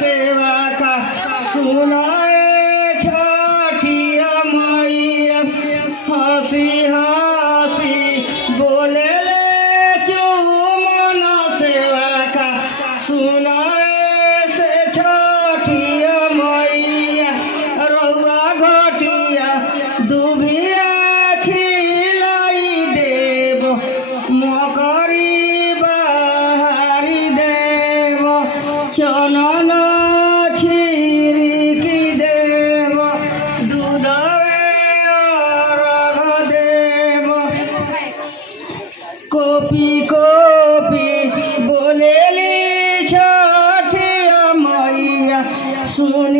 सेवा का सुनाए छठिया मैया हंसी हंसी बोले ले चुमन सेवा का सुनाए से छठिया मैया रउआ घटिया दुभिया छिलाई देव मकरी बाहरी देव चनन छिड़की देव दूधवे अर्घ देव कोपी कोपी बोलेली छठिया मैया सुन